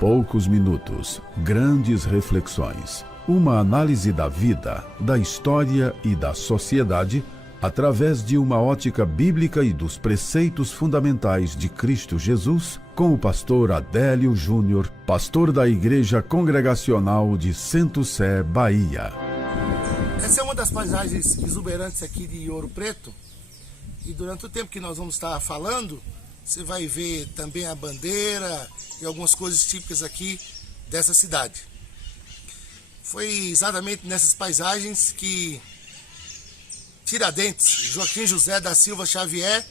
Poucos minutos, grandes reflexões. Uma análise da vida, da história e da sociedade através de uma ótica bíblica e dos preceitos fundamentais de Cristo Jesus, com o pastor Adélio Júnior, pastor da Igreja Congregacional de Centro Sé, Bahia. Essa é uma das paisagens exuberantes aqui de Ouro Preto, e durante o tempo que nós vamos estar falando, você vai ver também a bandeira e algumas coisas típicas aqui dessa cidade. Foi exatamente nessas paisagens que Tiradentes, Joaquim José da Silva Xavier,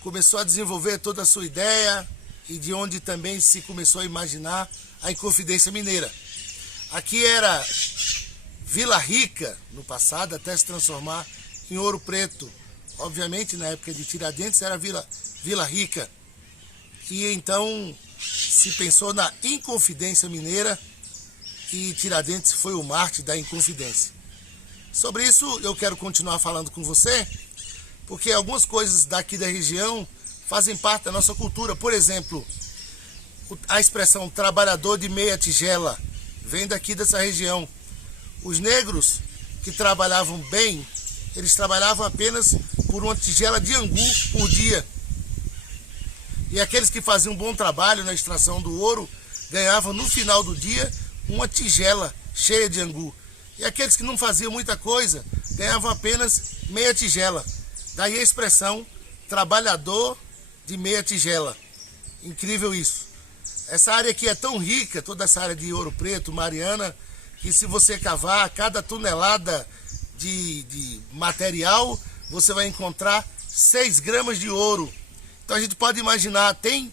começou a desenvolver toda a sua ideia e de onde também se começou a imaginar a Inconfidência Mineira. Aqui era Vila Rica no passado, até se transformar em Ouro Preto. Obviamente, na época de Tiradentes era Vila Rica. E então se pensou na Inconfidência Mineira e Tiradentes foi o mártir da Inconfidência. Sobre isso eu quero continuar falando com você, porque algumas coisas daqui da região fazem parte da nossa cultura. Por exemplo, a expressão trabalhador de meia tigela vem daqui dessa região. Os negros que trabalhavam bem, eles trabalhavam apenas por uma tigela de angu por dia. E aqueles que faziam um bom trabalho na extração do ouro ganhavam no final do dia uma tigela cheia de angu. E aqueles que não faziam muita coisa ganhavam apenas meia tigela. Daí a expressão trabalhador de meia tigela. Incrível isso. Essa área aqui é tão rica, toda essa área de Ouro Preto, Mariana, que se você cavar cada tonelada de material, você vai encontrar 6 gramas de ouro. Então a gente pode imaginar, tem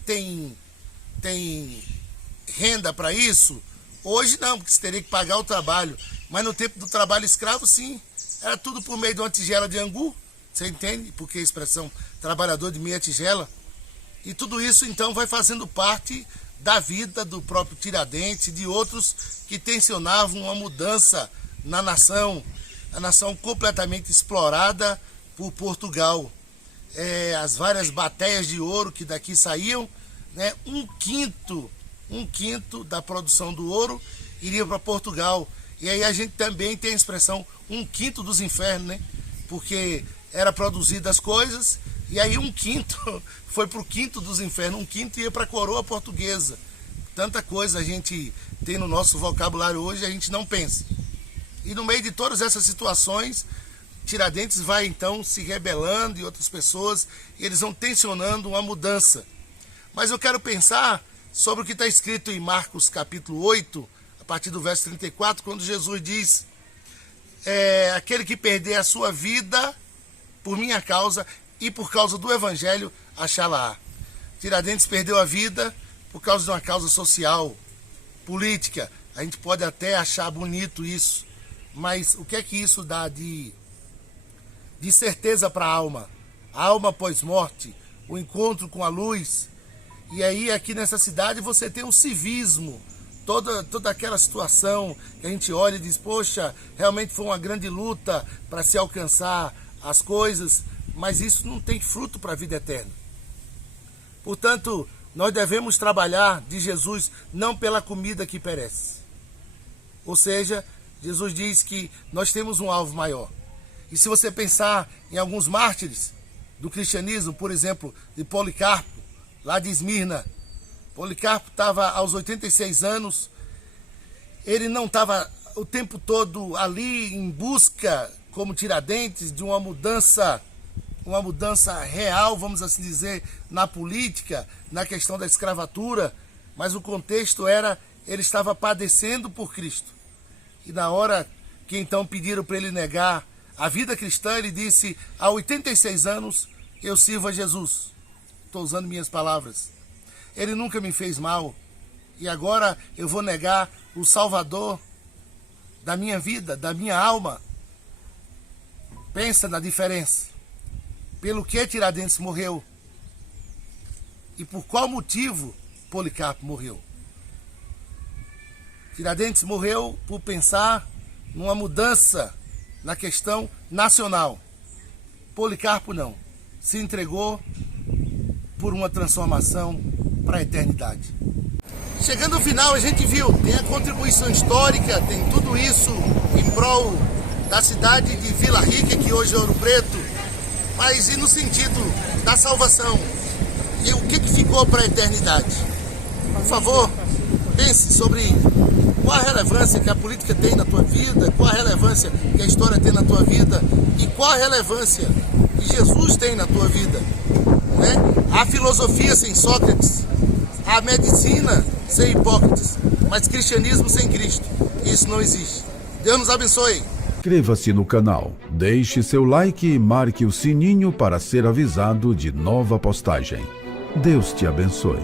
renda para isso? Hoje não, porque você teria que pagar o trabalho. Mas no tempo do trabalho escravo, sim, era tudo por meio de uma tigela de angu. Você entende? Porque a expressão trabalhador de meia tigela. E tudo isso então vai fazendo parte da vida do próprio Tiradentes e de outros que tensionavam uma mudança na nação. A nação completamente explorada por Portugal. As várias bateias de ouro que daqui saíam, né, um quinto da produção do ouro iria para Portugal. E aí a gente também tem a expressão um quinto dos infernos, né? Porque era produzidas as coisas e aí um quinto foi para o quinto dos infernos, um quinto ia para a coroa portuguesa. Tanta coisa a gente tem no nosso vocabulário hoje e a gente não pensa. E no meio de todas essas situações, Tiradentes vai então se rebelando e outras pessoas, e eles vão tensionando uma mudança. Mas eu quero pensar sobre o que está escrito em Marcos capítulo 8, a partir do verso 34, quando Jesus diz: aquele que perder a sua vida por minha causa e por causa do evangelho, achá-la-á. Tiradentes perdeu a vida por causa de uma causa social, política. A gente pode até achar bonito isso, mas o que é que isso dá de certeza para a alma? A alma pós-morte, o encontro com a luz. E aí aqui nessa cidade você tem um civismo, toda aquela situação que a gente olha e diz, poxa, realmente foi uma grande luta para se alcançar as coisas, mas isso não tem fruto para a vida eterna. Portanto, nós devemos trabalhar de Jesus não pela comida que perece. Ou seja, Jesus diz que nós temos um alvo maior. E se você pensar em alguns mártires do cristianismo, por exemplo, de Policarpo, lá de Esmirna. Policarpo estava aos 86 anos, ele não estava o tempo todo ali em busca, como Tiradentes, de uma mudança real, vamos assim dizer, na política, na questão da escravatura, mas o contexto era, ele estava padecendo por Cristo. E na hora que então pediram para ele negar a vida cristã, ele disse, há 86 anos eu sirvo a Jesus. Estou usando minhas palavras. Ele nunca me fez mal. E agora eu vou negar o Salvador da minha vida, da minha alma. Pensa na diferença. Pelo que Tiradentes morreu? E por qual motivo Policarpo morreu? Tiradentes morreu por pensar numa mudança na questão nacional. Policarpo não. Se entregou por uma transformação para a eternidade. Chegando ao final, a gente viu, tem a contribuição histórica, tem tudo isso em prol da cidade de Vila Rica, que hoje é Ouro Preto, mas e no sentido da salvação? E o que ficou para a eternidade? Por favor, pense sobre qual a relevância que a política tem na tua vida, qual a relevância que a história tem na tua vida e qual a relevância que Jesus tem na tua vida. Né? A filosofia sem Sócrates, a medicina sem Hipócrates, mas cristianismo sem Cristo. Isso não existe. Deus nos abençoe. Inscreva-se no canal, deixe seu like e marque o sininho para ser avisado de nova postagem. Deus te abençoe.